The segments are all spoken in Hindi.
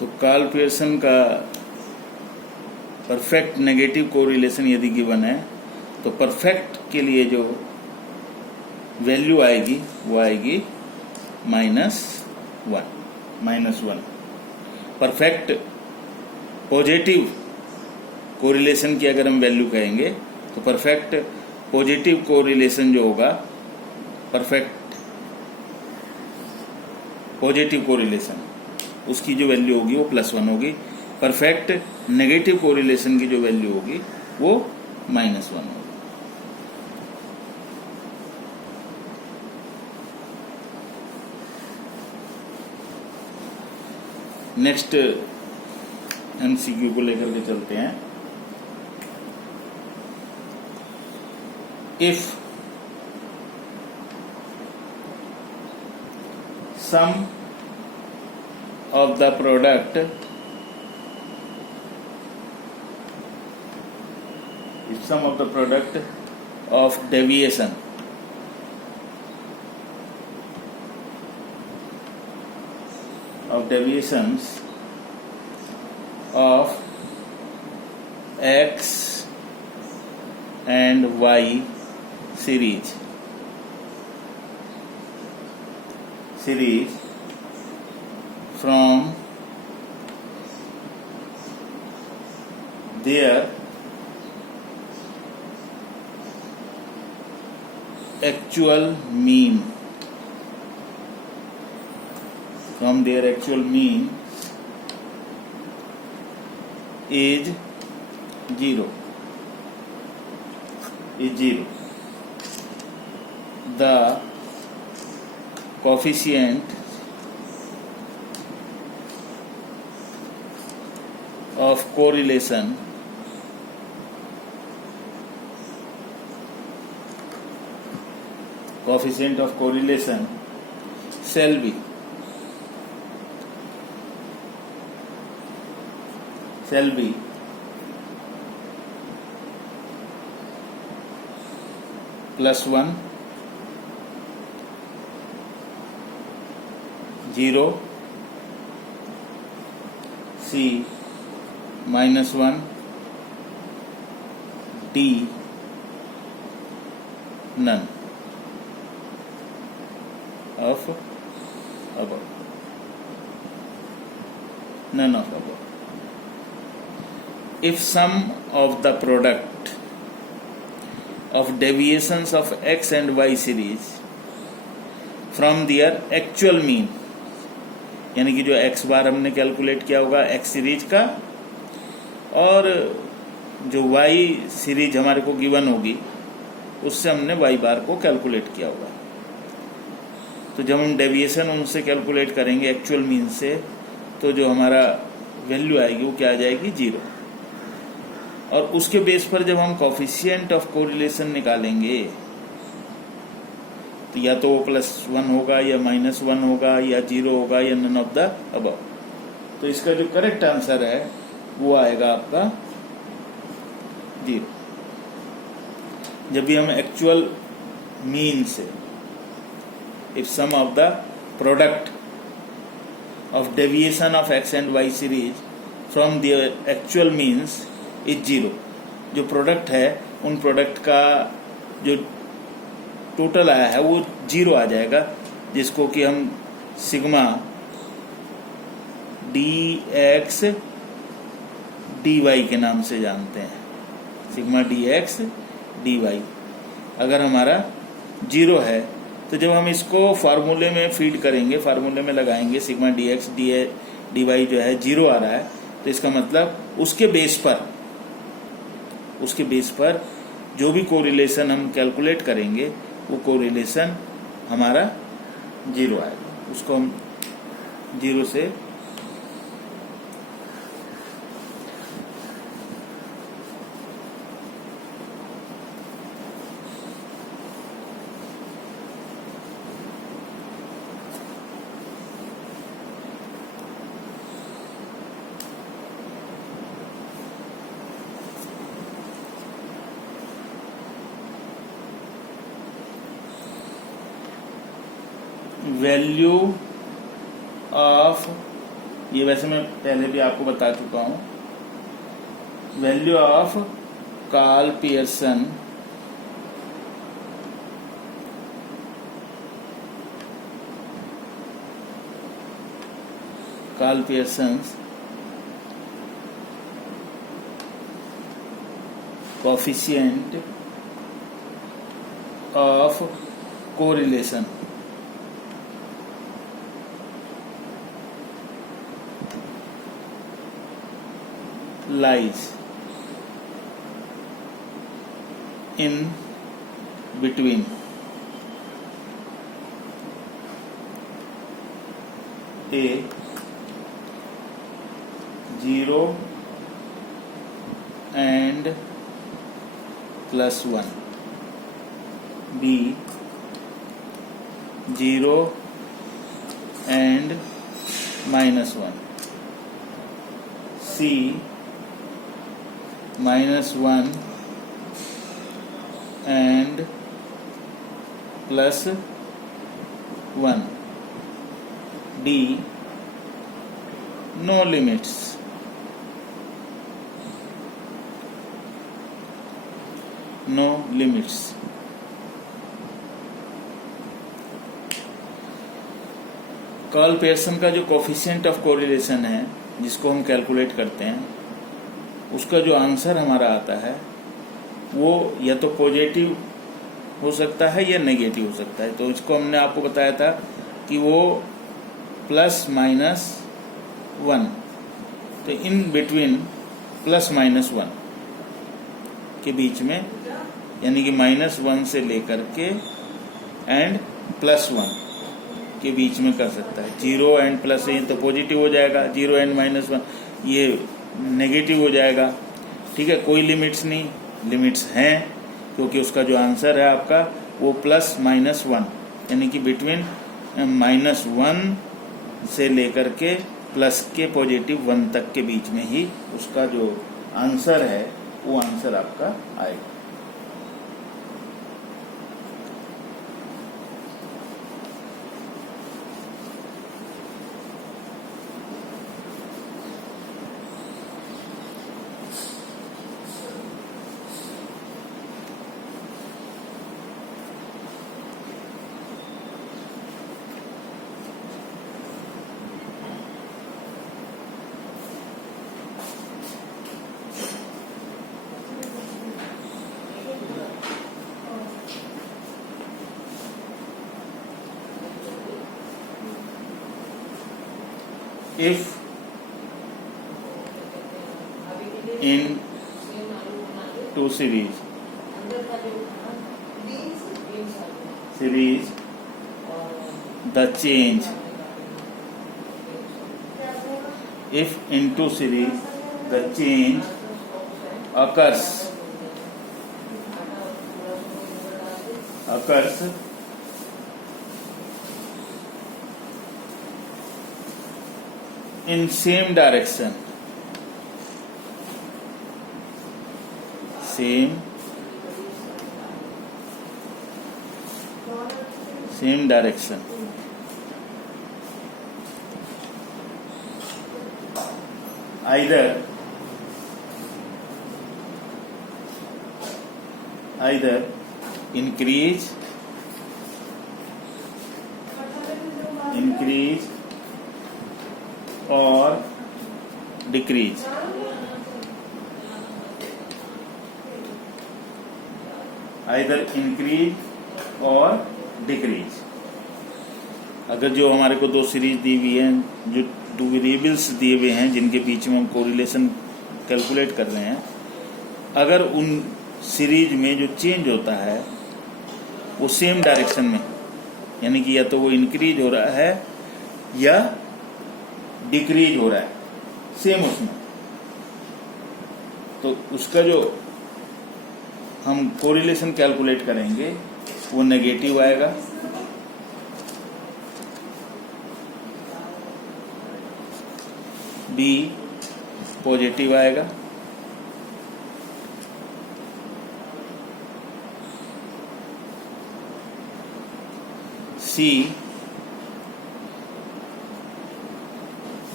तो कार्ल पियर्सन का परफेक्ट नेगेटिव कोरिलेशन यदि गिवन है तो परफेक्ट के लिए जो वैल्यू आएगी वो आएगी -1। परफेक्ट पॉजिटिव कोरिलेशन की अगर हम वैल्यू कहेंगे तो परफेक्ट पॉजिटिव कोरिलेशन जो होगा, परफेक्ट पॉजिटिव कोरिलेशन, उसकी जो वैल्यू होगी वो +1 होगी। परफेक्ट नेगेटिव कोरिलेशन की जो वैल्यू होगी वो -1 होगी। नेक्स्ट MCQ को लेकर के चलते हैं। If sum of the product of deviation deviations of X and Y series from their actual mean is 0. The coefficient of correlation shall be +1, 0, C, -1, D, none of above. If sum of the product of deviations of X and Y series from their actual mean, यानी कि जो X बार हमने कैलकुलेट किया होगा X सीरीज का और जो Y सीरीज हमारे को गिवन होगी उससे हमने Y बार को कैलकुलेट किया होगा। तो जब हम डेविएशन उनसे कैलकुलेट करेंगे एक्चुअल मीन से, तो जो हमारा वैल्यू आएगी वो क्या आ जाएगी, 0। और उसके बेस पर जब हम कोफिशिएंट ऑफ कोरिलेशन निकालेंगे तो या तो वो +1 होगा या -1 होगा या 0 होगा या नन ऑफ द अबव। तो इसका जो करेक्ट आंसर है वो आएगा आपका 0। जब भी हम एक्चुअल मीन से, if sum of the product of deviation of X and Y series from their actual means is 0, जो प्रोडक्ट है उन प्रोडक्ट का जो टोटल आया है वो 0 आ जाएगा, जिसको कि हम सिग्मा dx dy के नाम से जानते हैं। सिग्मा dx dy अगर हमारा 0 है तो जब हम इसको फार्मूले में फीड करेंगे, फार्मूले में लगाएंगे, सिग्मा dx dy जो है 0 आ रहा है, तो इसका मतलब उसके बेस पर जो भी कोरिलेशन हम कैलकुलेट करेंगे वो कोरिलेशन हमारा 0 आएगा। उसको हम 0 से value of ये वैसे मैं पहले भी आपको बता चुका हूँ। Value of Karl Pearson coefficient of correlation lies in between a 0 and +1, B 0 and -1, C -1 and +1, D no limits. No limits. Karl Pearson का जो कोफिशिएंट ऑफ कोरिलेशन है, जिसको हम कैलकुलेट करते हैं, उसका जो आंसर हमारा आता है वो या तो पॉजिटिव हो सकता है या नेगेटिव हो सकता है। तो इसको हमने आपको बताया था कि वो ±1, तो इन बिटवीन +-1 के बीच में, यानी कि -1 से लेकर के एंड +1 के बीच में कर सकता है। 0 एंड प्लस ये तो पॉजिटिव हो जाएगा, 0 एंड -1 ये नेगेटिव हो जाएगा। ठीक है, कोई लिमिट्स नहीं, लिमिट्स हैं क्योंकि उसका जो आंसर है आपका वो +-1, यानी कि बिटवीन -1 से लेकर के प्लस के +1 तक के बीच में ही उसका जो आंसर है वो आंसर आपका आएगा। If in two series the change, if in two series the change occurs in same direction, same direction, either increase or decrease, either increase और डिक्रीज। अगर जो हमारे को दो सीरीज दी हुई है, जो दो वेरिएबल्स दिए हुए हैं जिनके बीच में हम कोरिलेशन कैलकुलेट कर रहे हैं, अगर उन सीरीज में जो चेंज होता है वो सेम डायरेक्शन में, यानी कि या तो वो इंक्रीज हो रहा है या डिक्रीज हो रहा है सेम उसमें, तो उसका जो हम कोरिलेशन कैलकुलेट करेंगे वो नेगेटिव आएगा। बी पॉजिटिव आएगा। सी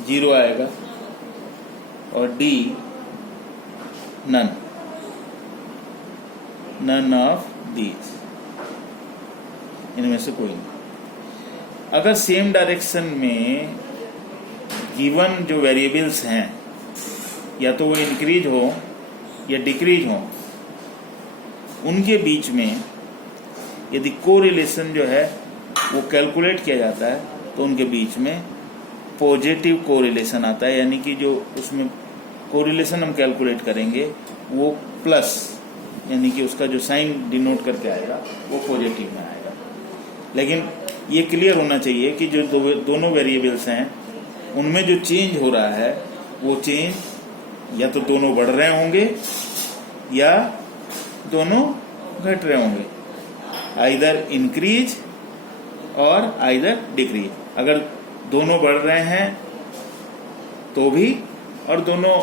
0 आएगा, और डी नन ऑफ दीज, इनमें से कोई नहीं। अगर सेम डायरेक्शन में गिवन जो वेरिएबल्स हैं, या तो वो इंक्रीज हो या डिक्रीज हो, उनके बीच में यदि कोरिलेशन जो है वो कैलकुलेट किया जाता है, तो उनके बीच में पॉजिटिव कोरिलेशन आता है, यानी कि जो उसमें कोरिलेशन हम कैलकुलेट करेंगे वो प्लस, यानी कि उसका जो साइन डिनोट करके आएगा वो पॉजिटिव में आएगा। लेकिन ये क्लियर होना चाहिए कि जो दोनों वेरिएबल्स हैं उनमें जो चेंज हो रहा है वो चेंज या तो दोनों बढ़ रहे होंगे या दोनों घट रहे होंगे, आइदर इंक्रीज और आइदर डिक्रीज। अगर दोनों बढ़ रहे हैं तो भी और दोनों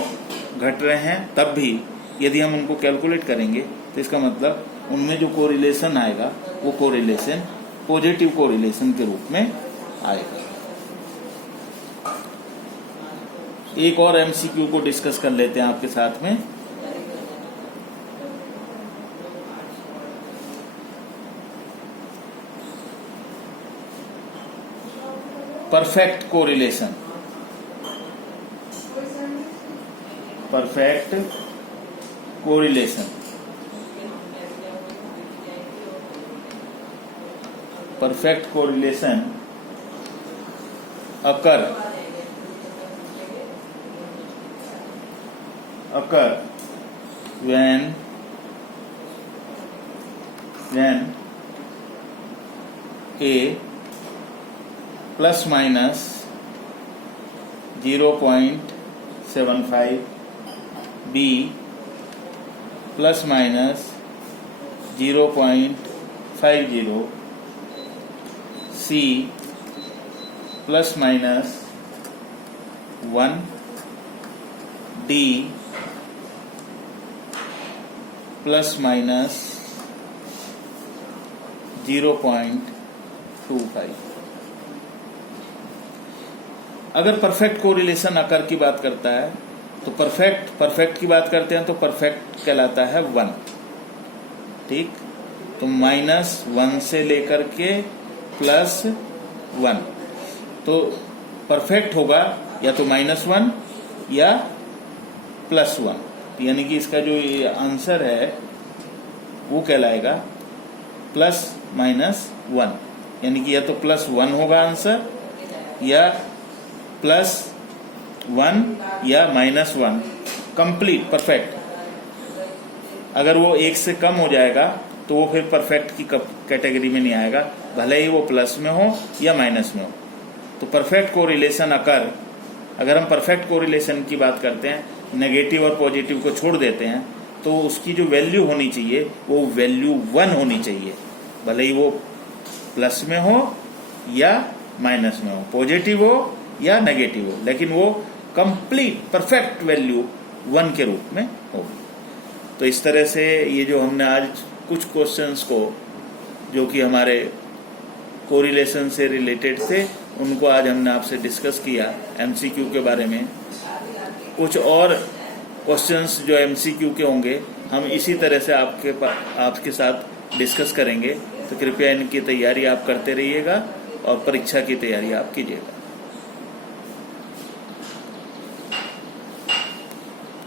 घट रहे हैं तब भी, यदि हम उनको कैलकुलेट करेंगे तो इसका मतलब उनमें जो कोरिलेशन आएगा वो कोरिलेशन पॉजिटिव कोरिलेशन के रूप में आएगा। एक और एमसीक्यू को डिस्कस कर लेते हैं आपके साथ में। Perfect correlation, perfect correlation, perfect correlation occur when A plus minus 0.75, B plus minus 0.50, C plus minus 1, D plus minus 0.25। अगर परफेक्ट कोरिलेशन अकर की बात करता है तो परफेक्ट की बात करते हैं तो परफेक्ट कहलाता है 1, ठीक। तो -1 से लेकर के +1, तो परफेक्ट होगा या तो -1 या +1, यानी कि इसका जो ये आंसर है वो कहलाएगा +-1, यानी कि या तो +1 होगा आंसर या +1 या -1, कंप्लीट परफेक्ट। अगर वो 1 से कम हो जाएगा तो वो फिर परफेक्ट की कैटेगरी में नहीं आएगा, भले ही वो प्लस में हो या माइनस में हो। तो परफेक्ट कोरिलेशन अगर हम परफेक्ट कोरिलेशन की बात करते हैं, नेगेटिव और पॉजिटिव को छोड़ देते हैं, तो उसकी जो वैल्यू होनी चाहिए वो वैल्यू 1 होनी चाहिए, भले ही वो प्लस में हो या माइनस में हो, पॉजिटिव हो या नेगेटिव हो, लेकिन वो कंप्लीट परफेक्ट वैल्यू 1 के रूप में होगी। तो इस तरह से ये जो हमने आज कुछ क्वेश्चंस को जो कि हमारे कोरिलेशन से रिलेटेड थे उनको आज हमने आपसे डिस्कस किया एमसीक्यू के बारे में। कुछ और क्वेश्चंस जो एमसीक्यू के होंगे हम इसी तरह से आपके साथ डिस्कस करेंगे, तो कृपया इनकी तैयारी आप करते रहिएगा और परीक्षा की तैयारी आप कीजिएगा।